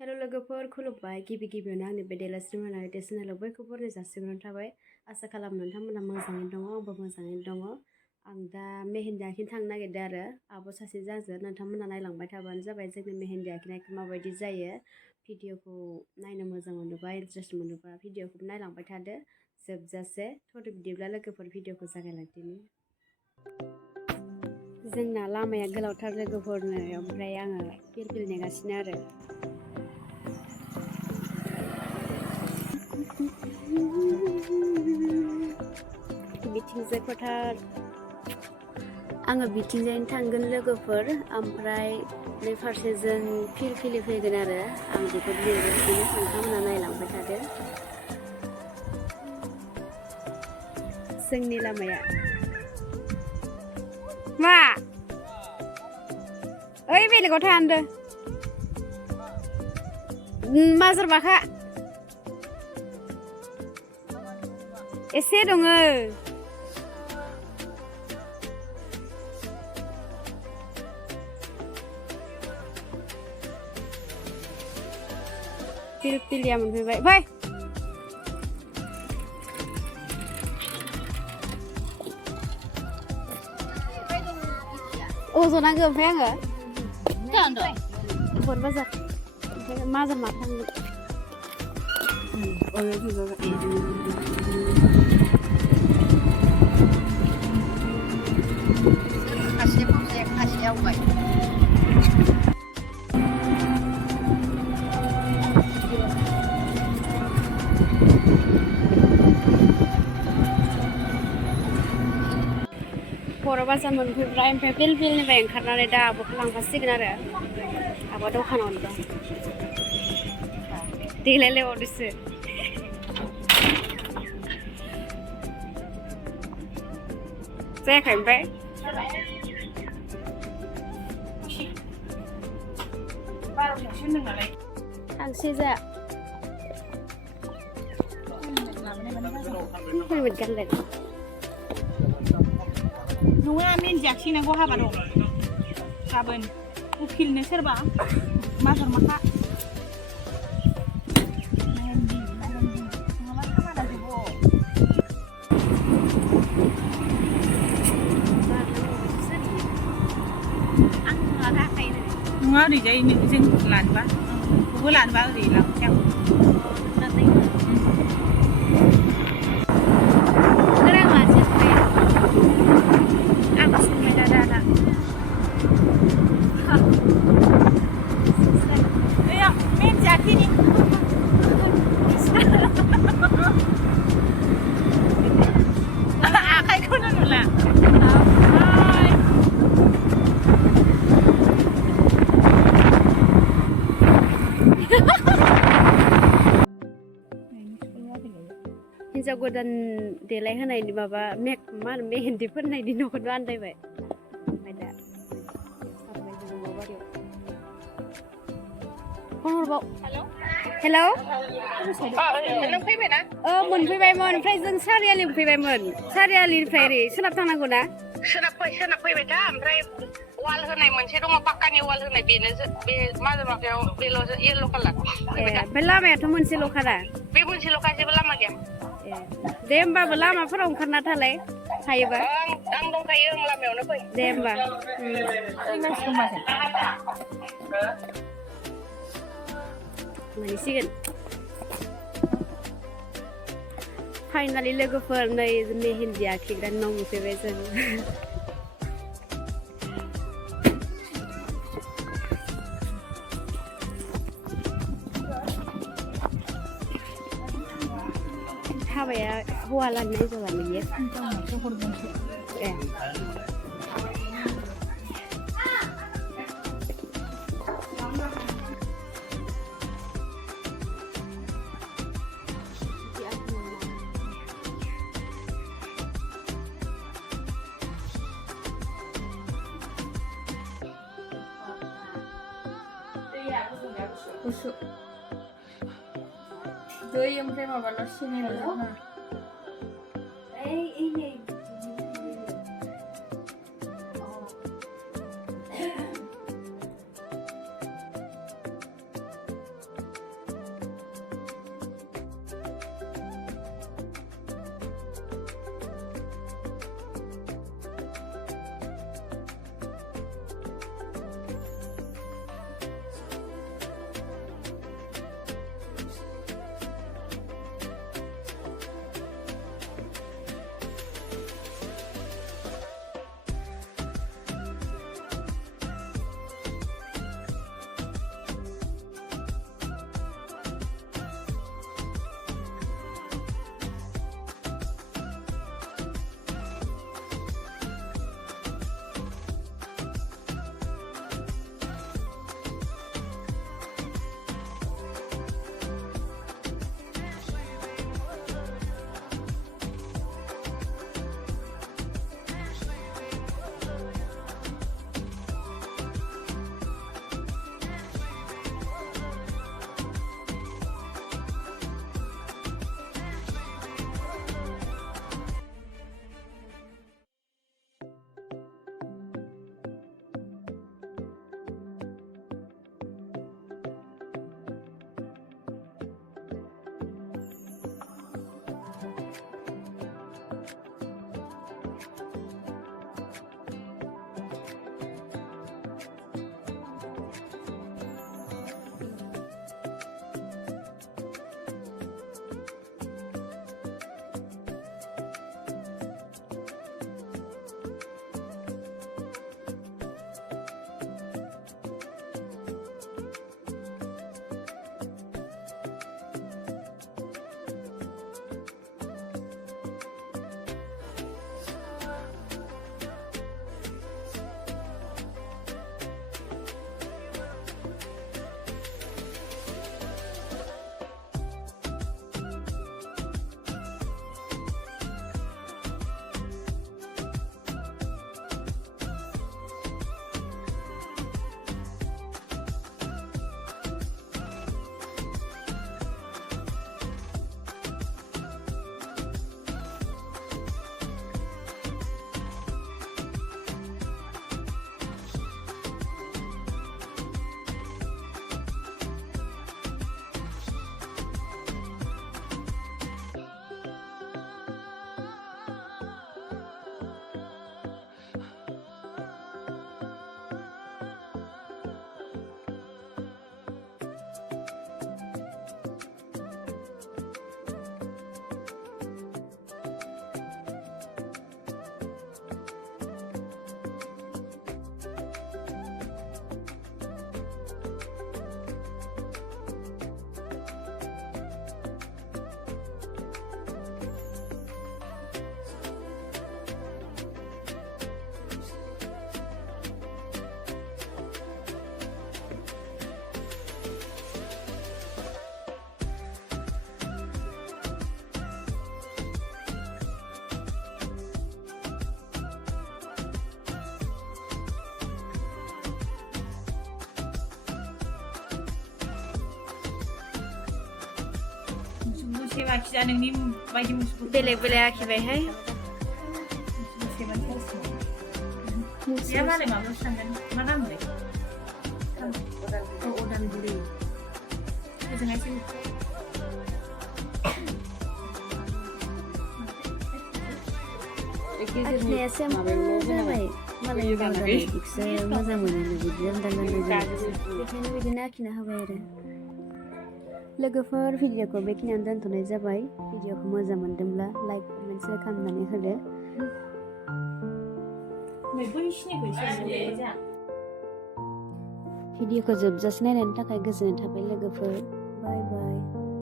हेल' लोगोफोर खुलुमबाय गिबि गिबियावनो आंनि बे देलायस्रि मोनाबिलि चेनेलाव बयखौबो बरायनाय जासिहरनाय थाबाय। आसा खालामो नोंथांमोना मोजाङैनो दङ, आंबो मोजाङैनो दङ। आं दा मेहेन्दि आखिनो थांनो नागिरदों आरो आब' सासे जाजों नोंथांमोना नायलांबाय थाबानो जाबाय जोंनि मेहेन्दि आखिनायखौ माबायदि जायो। भिडिअखौ नायनो मोजां मोनोबा इन्ट्रेस्ट मोनोबा भिडिअखौ नायलांबाय थादो जोबजासे। थ' बिदिब्ला लोगोफोर भिडिअखौ जागायलांदिनि। जोंना लामाया गोलावथार लोगोफोरनो, ओमफ्राय आङो फिरफिल नेगासिनो आरो। बिथिंजाय फोथार, आङो बिथिंजायनो थांगोन लोगोफोर, ओमफ्राय नै फारसेजों फिरफिलि फैगोन आरो आं बेखौ लिरगासिनो, नोंथांमोना नायलांबाय थादो। जोंनि लामाया मा ओइ बेलेगाव थांदो बाजार बाखा एसे दङ। फिरफिलिया मोनफैबाय, फै अजनांगौ ओमफ्राय आङो बर बाजार ओमफ्राय माजार मा थांगोन। बर' बाजार मोनफैबाय, ओमफ्राय फिलफिलनिफ्राय ओंखारनानै दा आब'खौ लांफासिगोन आरो आब' दखानावनो दं। देलाय लेवावदोसो जायाखै ओमफ्राय थांसै जा हेलमेट गानलाय नङा मेहेन्दि आखिनांगौ हाबा दं गाबोन उखिलनो सोरबा माजार माखा मेहेन्दि नङाबा खामाना जोबो। आं लाखायो नङा ओरैजाय जों लानोबा बेखौबो लानोबा ओरै लांसै आं। मेहेन्दि आखिनि आखाइखौनो नुला। हिन्जाव गोदान देलायहोनायनि माबा मा होनो मेहेन्दि फोननायनि न'खौनो आन्दायबाय। ओमफ्राय दा सारबाय जों बारियाव फन हरबाव। हेलौ नों फैबायना? मोनफैबायमोन, ओमफ्राय जों सारियालि मोनफैबायमोन। सारियालिनिफ्राय ओरै सोनाब थांनांगौ ना? सोनाब फैबाय था, ओमफ्राय वाल होनाय मोनसे दङ, पाक्कानि वाल होनाय, बेनो बे माबायाव बेल' येल्ल' कालार। ओमफ्राय लामायाथ' मोनसेल'खाना? बे मोनसेल'खा, जेबो लामा गैया। दे होमबाबो लामाफोराव ओंखारना थालाय हायोबा। आं दंखायो, आं लामायावनो फै। दे होमबा मोनहैसिगोन। फाइनालि लोगोफोर नै मेहेन्दि आखिग्रानि न' मोनफैबाय जों। हाबाया हौवा लानो हिनजाव लानो इयो? ए गुसु दै ओमफ्राय माबाल' सिनिल' जोंहा। सेम आखिजा नोंनि बायदि मुसुगुर बेलेग बेलेग आखिबायहाय सेमान थावसो या मालाय माबायावसो थांगोन मा नामलाय अदालगुरि ओजोंहायसो आखिनाया सिम्पोल जाबाय मालाय बिदिखौसो मोजां मोनो बिदि लान्दा बेखायनो बिदिनो आखिना होबाय आरो लोगोफोर भिडिअखौ बेखिनियावनो दोनथ'नाय जाबाय भिडिअखौ मोजां मोनदोंब्ला लाइक कमेन्ट शेयार खालामनानै होदो भिडिअखौ जोबजासे नायनायनि थाखाय गोजोननाय थाबाय लोगोफोर बाय बाय